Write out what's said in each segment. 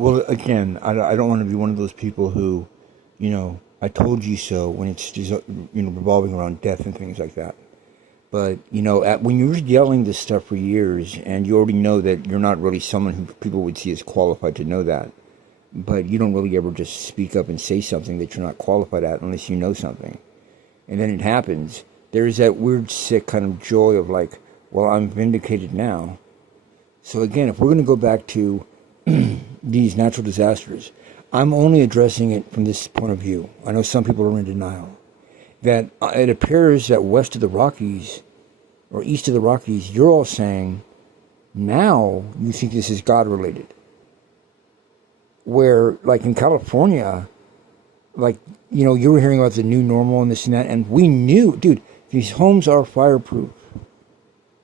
Well, again, I don't want to be one of those people who, I told you so when it's just, revolving around death and things like that. But, when you're yelling this stuff for years and you already know that you're not really someone who people would see as qualified to know that, but you don't really ever just speak up and say something that you're not qualified at unless you know something. And then it happens. There's that weird, sick kind of joy of like, well, I'm vindicated now. So again, if we're going to go back to these natural disasters, I'm only addressing it from this point of view. I know some people are in denial. That it appears that west of the Rockies, or east of the Rockies, you're all saying, now you think this is God-related. Where, like in California, like, you were hearing about the new normal and this and that, and we knew, dude, these homes are fireproof.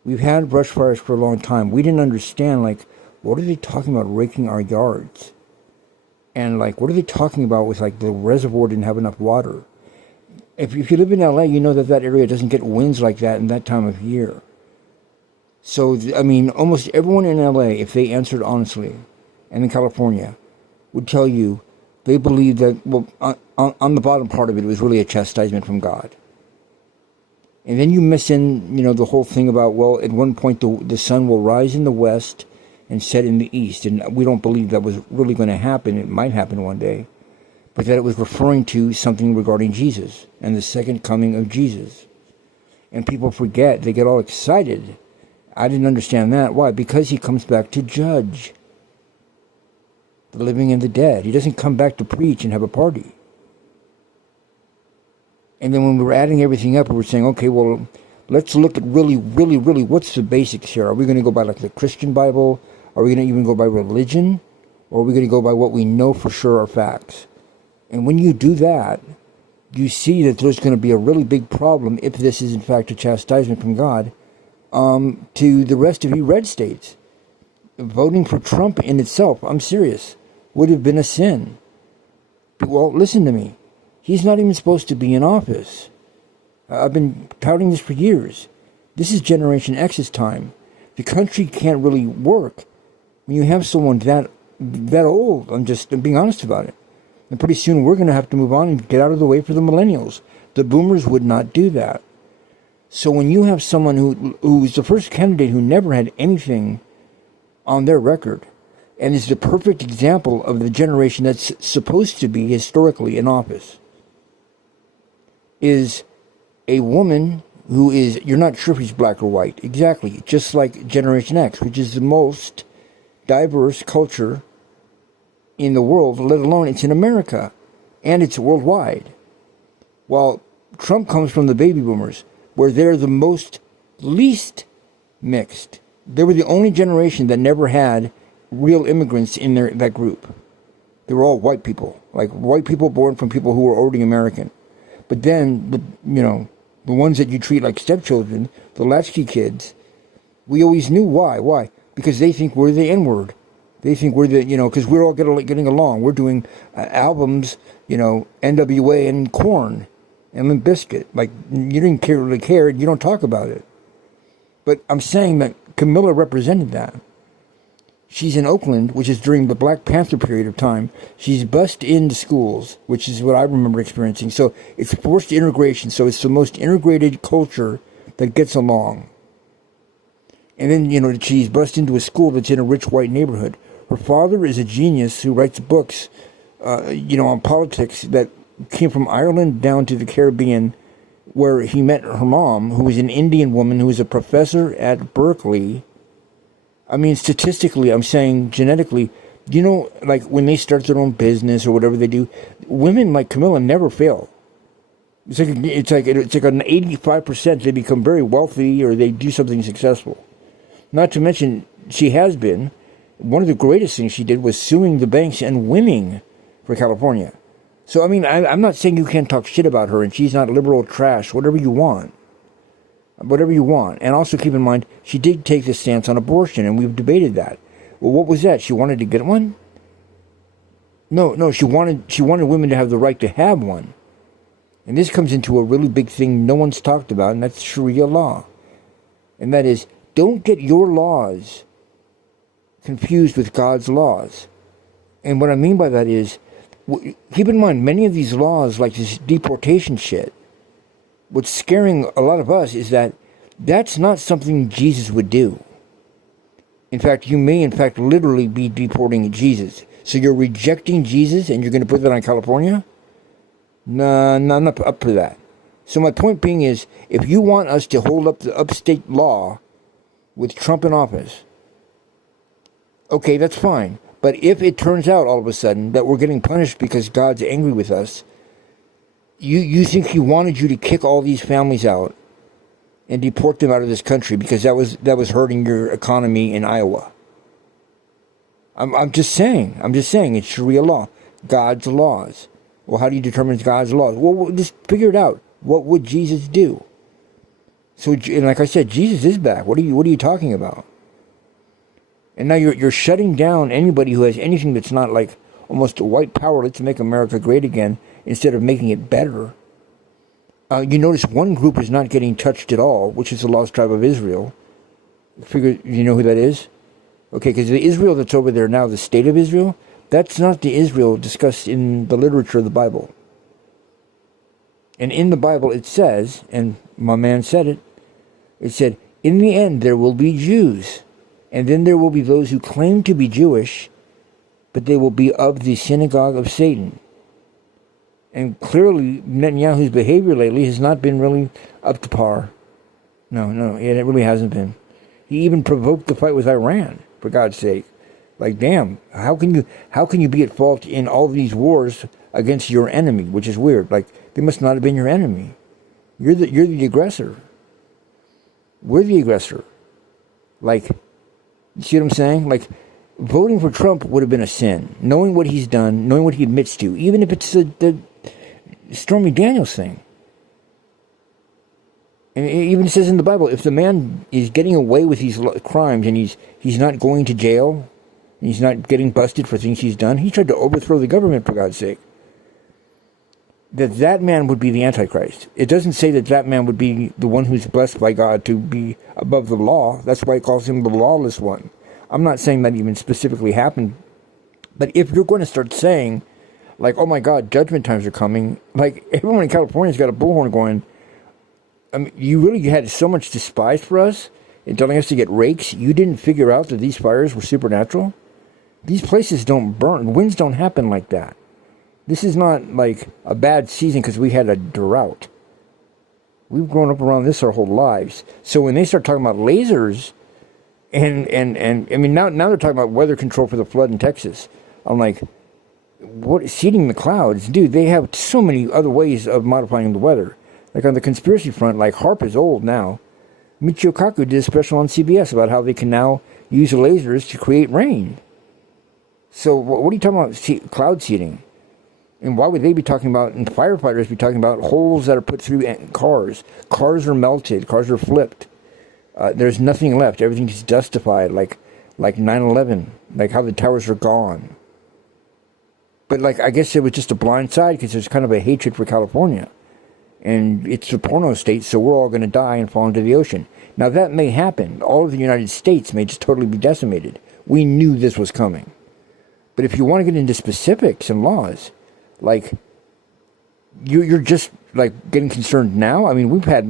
We've had brush fires for a long time. We didn't understand, like, what are they talking about raking our yards? And, like, what are they talking about with, like, the reservoir didn't have enough water? If you live in LA, you know that area doesn't get winds like that in that time of year. So, I mean, almost everyone in LA, if they answered honestly, and in California, would tell you they believe that, well, on the bottom part of it, it was really a chastisement from God. And then you miss in, the whole thing about, well, at one point the sun will rise in the west and set in the east. And we don't believe that was really going to happen. It might happen one day. But that it was referring to something regarding Jesus and the second coming of Jesus. And people forget. They get all excited. I didn't understand that. Why? Because he comes back to judge the living and the dead. He doesn't come back to preach and have a party. And then when we're adding everything up, we're saying, okay, well, let's look at really, what's the basics here? Are we going to go by like the Christian Bible? Are we going to even go by religion? Or are we going to go by what we know for sure are facts? And when you do that, you see that there's going to be a really big problem if this is in fact a chastisement from God to the rest of you red states. Voting for Trump in itself, I'm serious, would have been a sin. Well, listen to me. He's not even supposed to be in office. I've been touting this for years. This is Generation X's time. The country can't really work when you have someone that old. I'm being honest about it. And pretty soon we're going to have to move on and get out of the way for the millennials. The boomers would not do that. So when you have someone who's the first candidate who never had anything on their record and is the perfect example of the generation that's supposed to be historically in office, is a woman who is, you're not sure if he's black or white. Exactly. Just like Generation X, which is the most diverse culture in the world, let alone it's in America. And it's worldwide. While Trump comes from the baby boomers, where they're the least mixed. They were the only generation that never had real immigrants in that group. They were all white people. Like white people born from people who were already American. But then, the ones that you treat like stepchildren, the latchkey kids, we always knew why. Why? Because they think we're the N-word. They think we're the, because we're all getting along. We're doing albums, NWA and Korn and Limp Bizkit. Like, you didn't really care. You don't talk about it. But I'm saying that Camilla represented that. She's in Oakland, which is during the Black Panther period of time. She's bussed into schools, which is what I remember experiencing. So it's forced integration. So it's the most integrated culture that gets along. And then, she's bussed into a school that's in a rich white neighborhood. Her father is a genius who writes books, on politics that came from Ireland down to the Caribbean, where he met her mom, who was an Indian woman who was a professor at Berkeley. I mean, statistically, I'm saying genetically, like when they start their own business or whatever they do, women like Camilla never fail. It's like an 85% they become very wealthy or they do something successful. Not to mention, she has been. One of the greatest things she did was suing the banks and winning for California. So, I mean, I'm not saying you can't talk shit about her and she's not liberal trash, whatever you want. Whatever you want. And also keep in mind, she did take this stance on abortion, and we've debated that. Well, what was that? She wanted to get one? No, she wanted women to have the right to have one. And this comes into a really big thing no one's talked about, and that's Sharia law. And that is, don't get your laws confused with God's laws. And what I mean by that is, keep in mind, many of these laws, like this deportation shit, what's scaring a lot of us is that that's not something Jesus would do. In fact, you may, literally be deporting Jesus. So you're rejecting Jesus and you're going to put that on California? No, I'm not up for that. So my point being is, if you want us to hold up the upstate law with Trump in office, okay, that's fine. But if it turns out all of a sudden that we're getting punished because God's angry with us, you think he wanted you to kick all these families out and deport them out of this country because that was hurting your economy in Iowa. I'm just saying it's Sharia law, God's laws. Well, how do you determine God's laws? Well, just figure it out. What would Jesus do? So, and like I said, Jesus is back. What are you talking about? And now you're shutting down anybody who has anything that's not like almost a white power. Let's make America great again instead of making it better. You notice one group is not getting touched at all, which is the lost tribe of Israel. Figure you know who that is? Okay, because the Israel that's over there now, the state of Israel, that's not the Israel discussed in the literature of the Bible. And in the Bible it says, and my man said it, it said, in the end there will be Jews, and then there will be those who claim to be Jewish, but they will be of the synagogue of Satan. And clearly Netanyahu's behavior lately has not been really up to par. No, it really hasn't been. He even provoked the fight with Iran, for God's sake. Like, damn, how can you be at fault in all these wars against your enemy, which is weird. Like, they must not have been your enemy. You're the aggressor. We're the aggressor. Like, you see what I'm saying? Like, voting for Trump would have been a sin. Knowing what he's done, knowing what he admits to, even if it's the Stormy Daniels thing. And it even says in the Bible, if the man is getting away with these crimes and he's not going to jail, and he's not getting busted for things he's done, he tried to overthrow the government, for God's sake. That man would be the Antichrist. It doesn't say that man would be the one who's blessed by God to be above the law. That's why it calls him the lawless one. I'm not saying that even specifically happened. But if you're going to start saying, like, oh my God, judgment times are coming, like, everyone in California's got a bullhorn going, I mean, you really had so much despise for us in telling us to get rakes. You didn't figure out that these fires were supernatural? These places don't burn. Winds don't happen like that. This is not like a bad season because we had a drought. We've grown up around this our whole lives. So when they start talking about lasers, and I mean, now they're talking about weather control for the flood in Texas. I'm like, what, seeding the clouds? Dude, they have so many other ways of modifying the weather. Like on the conspiracy front, like HAARP is old now. Michio Kaku did a special on CBS about how they can now use lasers to create rain. So what are you talking about, cloud seeding? And why would they be talking about, and firefighters be talking about holes that are put through cars? Cars are melted. Cars are flipped. There's nothing left. Everything's dustified, like 9/11, like how the towers are gone. But like, I guess it was just a blind side because there's kind of a hatred for California. And it's a porno state, so we're all going to die and fall into the ocean. Now that may happen. All of the United States may just totally be decimated. We knew this was coming. But if you want to get into specifics and laws, like, you're just, like, getting concerned now? I mean, we've had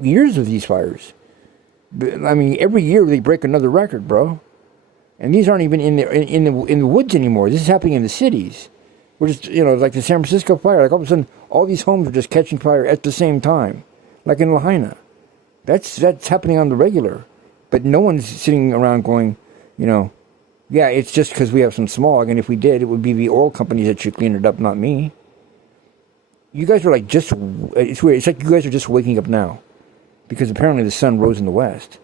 years of these fires. I mean, every year they break another record, bro. And these aren't even in the woods anymore. This is happening in the cities. We're just, like the San Francisco fire. Like, all of a sudden, all these homes are just catching fire at the same time. Like in Lahaina. That's happening on the regular. But no one's sitting around going, yeah, it's just because we have some smog, and if we did, it would be the oil companies that should clean it up, not me. You guys are like it's weird. It's like you guys are just waking up now. Because apparently the sun rose in the west.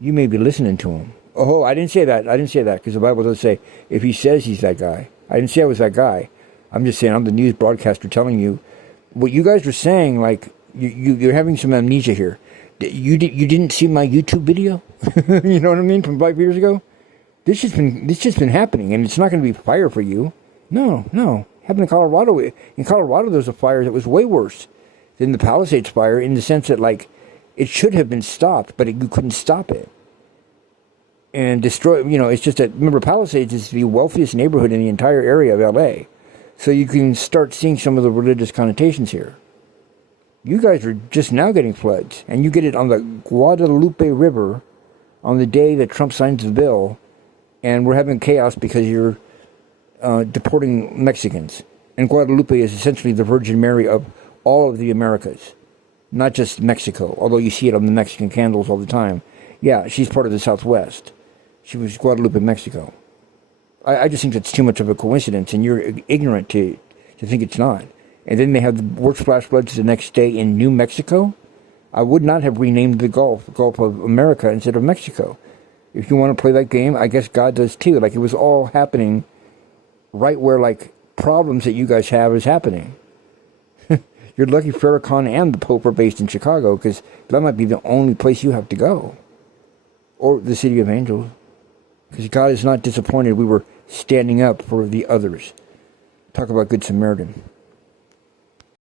You may be listening to him. Oh, I didn't say that, because the Bible does say, if he says he's that guy. I didn't say I was that guy. I'm just saying I'm the news broadcaster telling you. What you guys are saying, like, you're having some amnesia here. You didn't see my YouTube video? You know what I mean, from 5 years ago? This just been happening, and it's not going to be fire for you. No. Happened in Colorado. In Colorado, there's a fire that was way worse than the Palisades fire in the sense that, like, it should have been stopped, but you couldn't stop it. and destroy, it's just that, remember, Palisades is the wealthiest neighborhood in the entire area of LA. So you can start seeing some of the religious connotations here. You guys are just now getting floods, and you get it on the Guadalupe River on the day that Trump signs the bill, and we're having chaos because you're deporting Mexicans. And Guadalupe is essentially the Virgin Mary of all of the Americas, not just Mexico, although you see it on the Mexican candles all the time. Yeah, she's part of the Southwest. She was Guadalupe, Mexico. I just think that's too much of a coincidence, and you're ignorant to think it's not. And then they have the worst flash floods the next day in New Mexico. I would not have renamed the Gulf of America instead of Mexico. If you want to play that game, I guess God does too. Like, it was all happening right where, like, problems that you guys have is happening. You're lucky Farrakhan and the Pope are based in Chicago, because that might be the only place you have to go. Or the City of Angels. Because God is not disappointed we were standing up for the others. Talk about Good Samaritan.